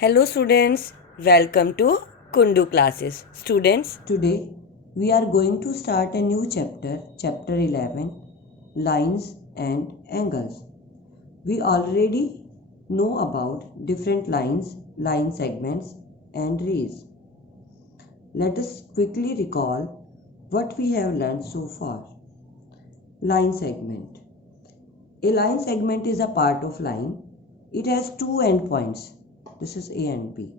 Hello students, welcome to Kundu classes. Students, Today we are going to start a new chapter, chapter 11, lines and angles. We already know about different lines, line segments and rays. Let us quickly recall what we have learned so far. Line segment. A line segment is a part of line. It has two endpoints. This is A and B.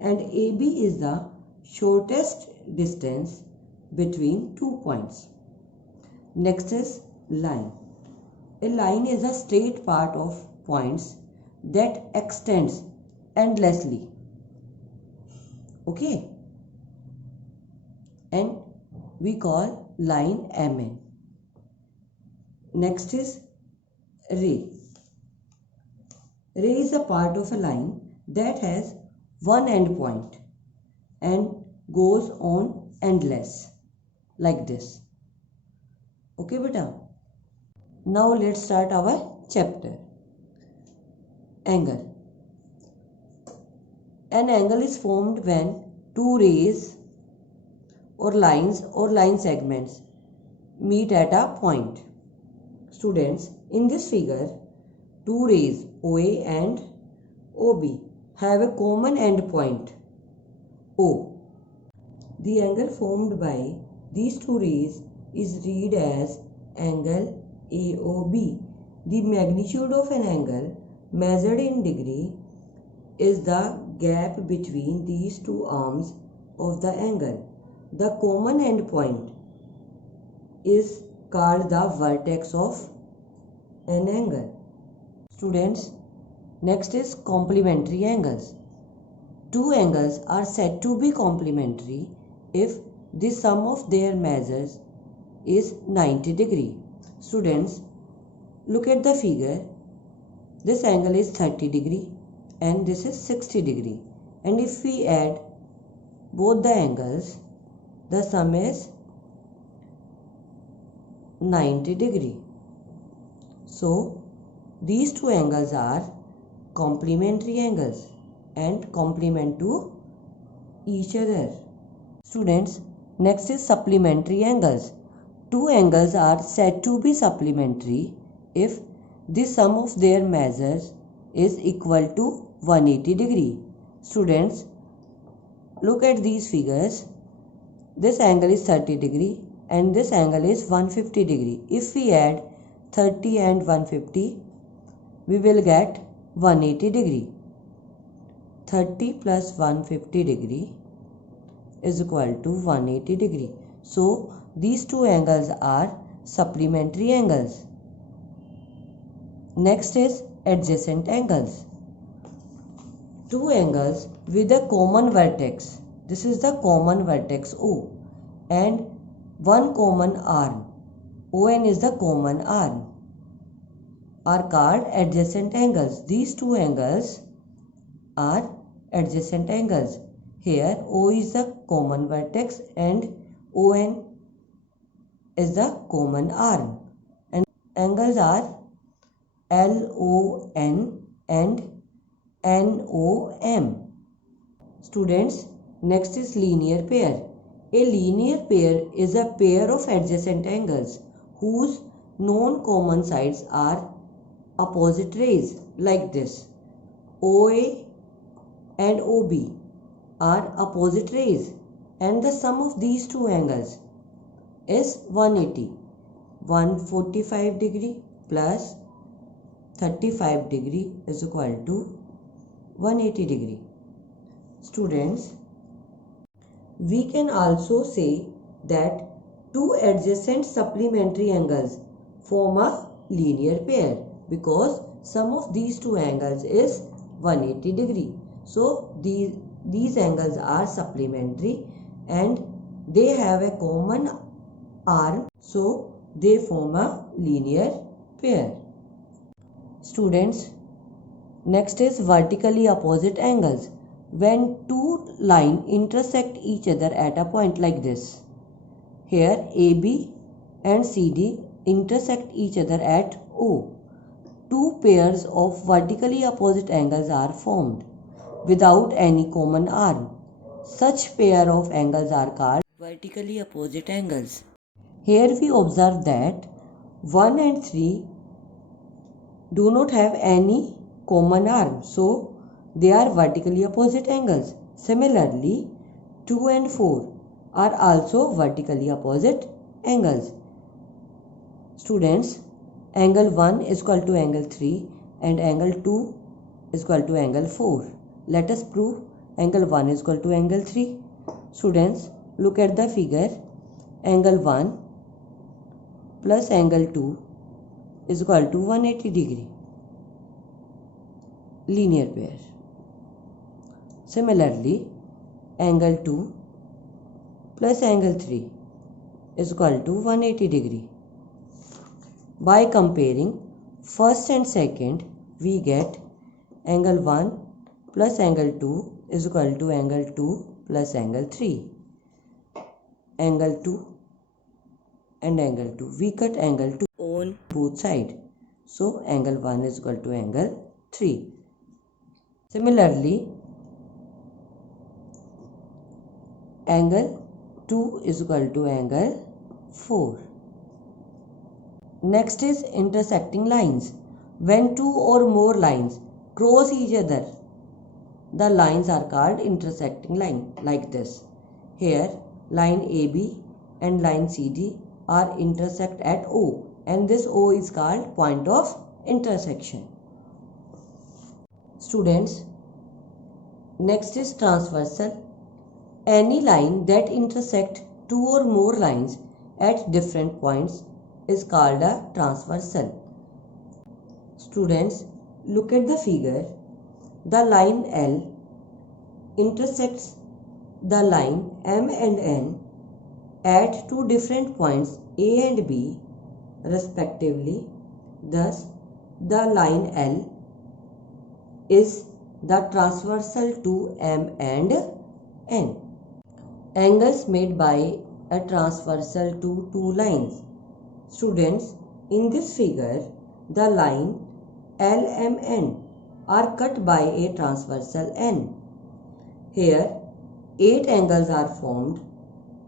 And AB is the shortest distance between 2 points. Next is line. A line is a straight path of points that extends endlessly. Okay? And we call line MN. Next is ray. Ray is a part of a line that has one end point and goes on endless like this. Okay beta. Now let's start our chapter. Angle. An angle is formed when two rays or lines or line segments meet at a point. Students, in this figure, two rays OA and OB have a common end point O. The angle formed by these two rays is read as angle AOB. The magnitude of an angle measured in degree is the gap between these two arms of the angle. The common end point is called the vertex of an angle. Students, next is complementary angles. Two angles are said to be complementary if the sum of their measures is 90 degree. Students, look at the figure. This angle is 30 degree and this is 60 degree. And if we add both the angles, the sum is 90 degree. So, these two angles are complementary angles and complement to each other. Students, next is supplementary angles. Two angles are said to be supplementary if the sum of their measures is equal to 180 degree. Students, look at these figures. This angle is 30 degree and this angle is 150 degree. If we add 30 and 150, we will get 180 degree. 30 plus 150 degree is equal to 180 degree. So, these two angles are supplementary angles. Next is adjacent angles. Two angles with a common vertex. This is the common vertex O and one common arm. ON is the common arm, are called adjacent angles. These two angles are adjacent angles. Here O is the common vertex and ON is the common arm. And angles are LON and NOM. Students, next is linear pair. A linear pair is a pair of adjacent angles whose known common sides are opposite rays like this. OA and OB are opposite rays and the sum of these two angles is 180. 145 degree plus 35 degree is equal to 180 degree. Students, we can also say that two adjacent supplementary angles form a linear pair because sum of these two angles is 180 degree. So, these angles are supplementary and they have a common arm, so they form a linear pair. Students, next is vertically opposite angles. When two lines intersect each other at a point like this. Here AB and CD intersect each other at O. Two pairs of vertically opposite angles are formed. without any common arm. Such pair of angles are called vertically opposite angles. Here we observe that 1 and 3 do not have any common arm, so they are vertically opposite angles. Similarly, 2 and 4 are also vertically opposite angles. Students, angle 1 is equal to angle 3 and angle 2 is equal to angle 4. Let us prove angle 1 is equal to angle 3. Students, look at the figure. Angle 1 plus angle 2 is equal to 180 degree. Linear pair. Similarly, angle 2 plus angle 3 is equal to 180 degree. By comparing first and second, we get angle 1 plus angle 2 is equal to angle 2 plus angle 3. Angle 2 and angle 2. We cut angle 2 On both sides. So, angle 1 is equal to angle 3. Similarly, angle 2 is equal to angle 4. Next is intersecting lines. When two or more lines cross each other, the lines are called intersecting line, like this. Here, line AB and line CD are intersect at O, and this O is called point of intersection. Students, next is transversal. Any line that intersect two or more lines at different points is called a transversal. Students, look at the figure. The line L intersects the line M and N at two different points A and B respectively. Thus, the line L is the transversal to M and N. Angles made by a transversal to two lines. Students, in this figure, the line LMN are cut by a transversal N. Here, 8 angles are formed,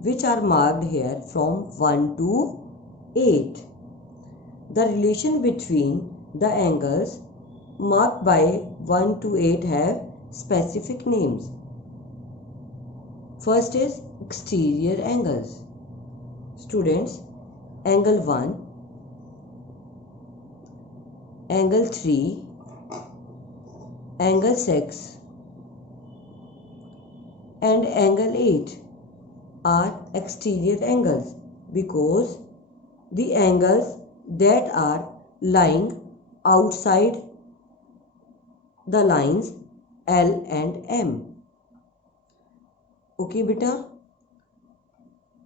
which are marked here from 1 to 8. The relation between the angles marked by 1 to 8 have specific names. First is exterior angles. Students, angle 1, angle 3, angle 6 and angle 8 are exterior angles because the angles that are lying outside the lines L and M. Okay बेटा,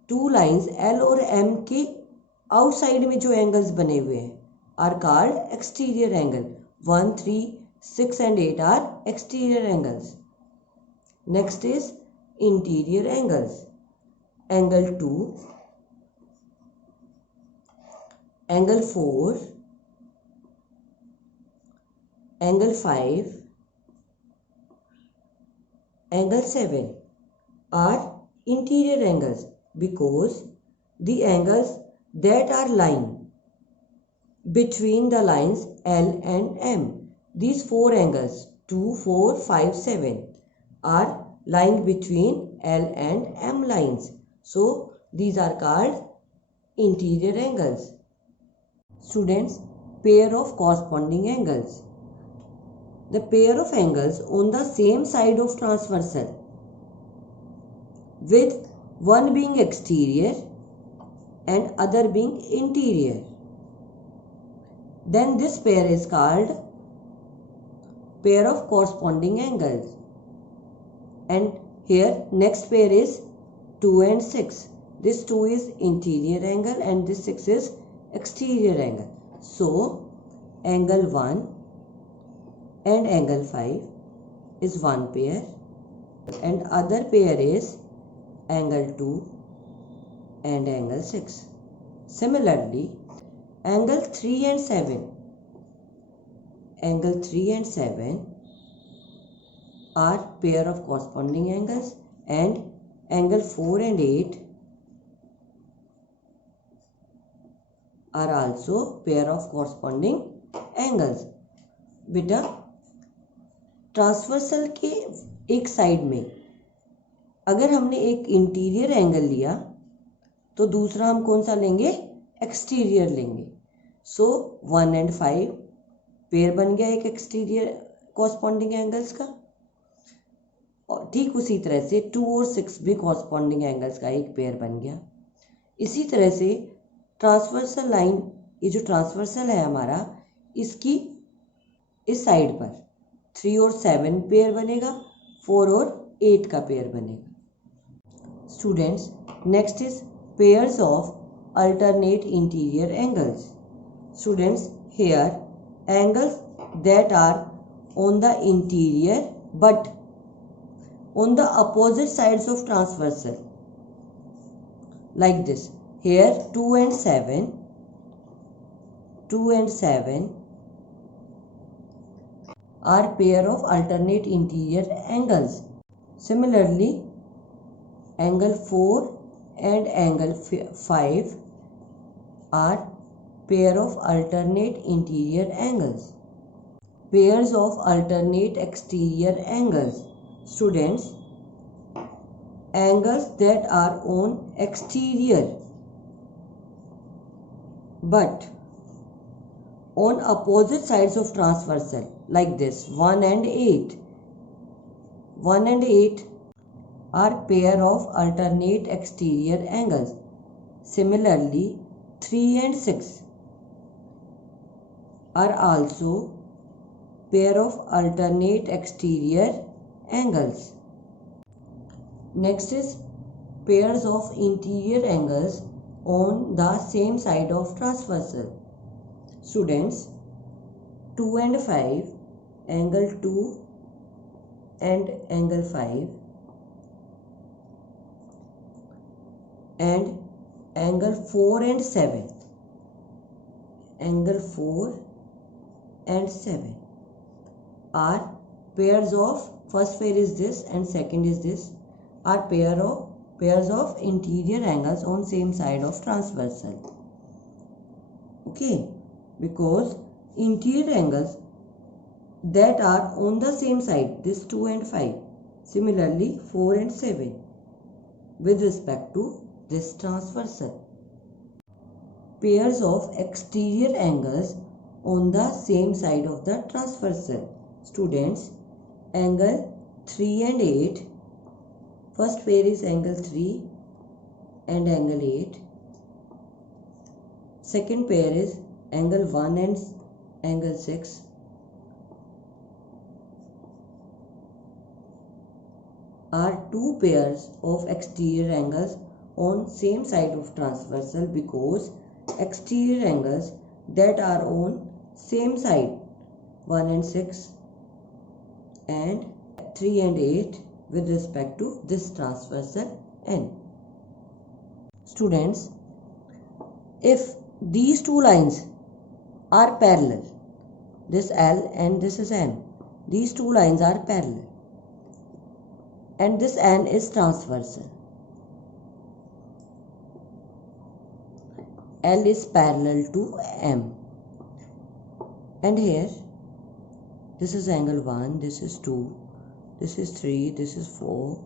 two lines L और M के outside में जो angles बने हुए हैं are called exterior angle. 1, 3, 6 and 8 are exterior angles. Next is interior angles. Angle 2, angle 4, angle 5, angle 7 are interior angles because the angles that are lying between the lines L and M. These four angles 2, 4, 5, 7 are lying between L and M lines. So these are called interior angles. Students, pair of corresponding angles. The pair of angles on the same side of transversal with one being exterior and other being interior. Then this pair is called pair of corresponding angles. And here next pair is 2 and 6. This 2 is interior angle and this 6 is exterior angle. So angle 1 and angle 5 is one pair and other pair is angle 2 and angle 6. Similarly, angle 3 and 7 are pair of corresponding angles, and angle 4 and 8 are also pair of corresponding angles. बेटा transversal के एक side में अगर हमने एक interior angle लिया तो दूसरा हम कौन सा लेंगे, एक्सटीरियर लेंगे. सो 1 and 5 पेयर बन गया एक एक्सटीरियर कॉरस्पॉन्डिंग एंगल्स का. और ठीक उसी तरह से 2 और 6 भी कॉरस्पॉन्डिंग एंगल्स का एक पेयर बन गया. इसी तरह से ट्रांसवर्सल लाइन, ये जो ट्रांसवर्सल है हमारा, इसकी इस साइड पर 3 और 7 पेयर बनेगा, 4 और 8 का पेयर बनेगा. Students, next is pairs of alternate interior angles. Students, here angles that are on the interior but on the opposite sides of transversal, like this. Here 2 and 7 are pair of alternate interior angles. Similarly, angle 4 and angle 5 are pair of alternate interior angles. Pairs of alternate exterior angles. Students, angles that are on exterior but on opposite sides of transversal, like this. 1 and 8 are pair of alternate exterior angles. Similarly, 3 and 6 are also pair of alternate exterior angles. Next is pairs of interior angles on the same side of transversal. Students, 2 and 5, angle 2 and angle 5, and angle 4 and 7, angle 4 and 7 are pairs of, first pair is this and second is this, are pairs of interior angles on same side of transversal. Okay, because interior angles that are on the same side, this 2 and 5, similarly 4 and 7 with respect to this transversal. Pairs of exterior angles on the same side of the transversal. Students, angle 3 and 8, first pair is angle 3 and angle 8, second pair is angle 1 and angle 6, are two pairs of exterior angles on same side of transversal, because exterior angles that are on same side 1 and 6 and 3 and 8 with respect to this transversal N. Students, if these two lines are parallel, this L and this is N, these two lines are parallel and this N is transversal, L is parallel to M, and here this is angle 1, this is 2, this is 3, this is 4,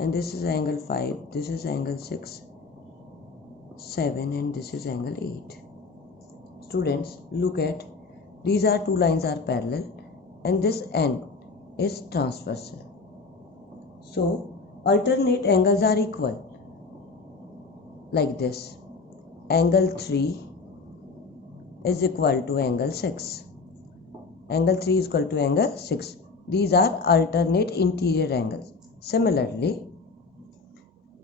and this is angle 5, this is angle 6, 7, and this is angle 8. Students, look at, these are two lines are parallel and this N is transversal. So alternate angles are equal, like this. Angle 3 is equal to angle 6. Angle 3 is equal to angle 6. These are alternate interior angles. Similarly,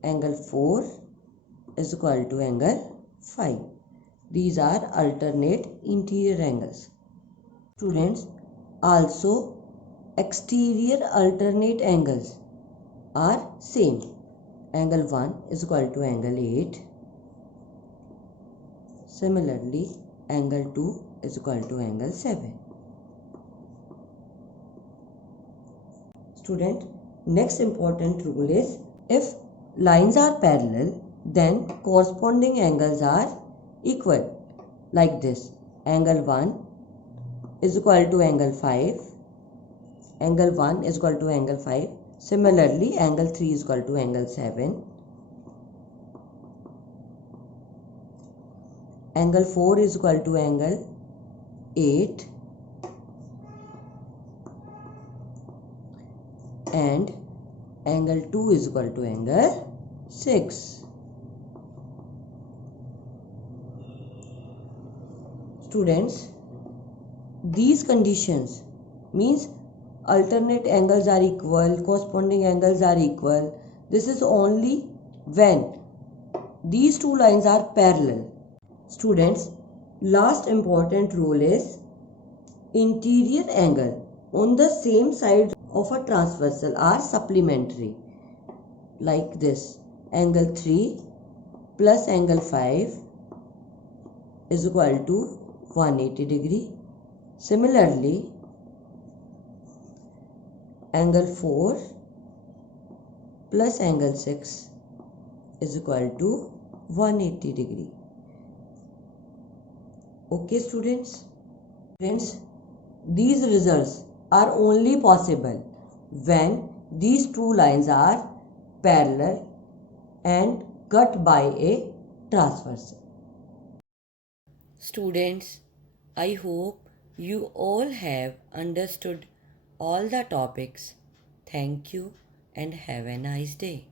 angle 4 is equal to angle 5. These are alternate interior angles. Students, also exterior alternate angles are same. Angle 1 is equal to angle 8. Similarly, angle 2 is equal to angle 7. Student, next important rule is if lines are parallel, then corresponding angles are equal. Like this, angle 1 is equal to angle 5, angle 1 is equal to angle 5. Similarly, angle 3 is equal to angle 7, angle 4 is equal to angle 8, and angle 2 is equal to angle 6. Students, these conditions means alternate angles are equal, corresponding angles are equal. This is only when these two lines are parallel. Students, last important rule is interior angle on the same side of a transversal are supplementary. Like this, angle 3 plus angle 5 is equal to 180 degree. Similarly, angle 4 plus angle 6 is equal to 180 degree. Okay students? Friends, these results are only possible when these two lines are parallel and cut by a transversal. Students, I hope you all have understood all the topics. Thank you and have a nice day.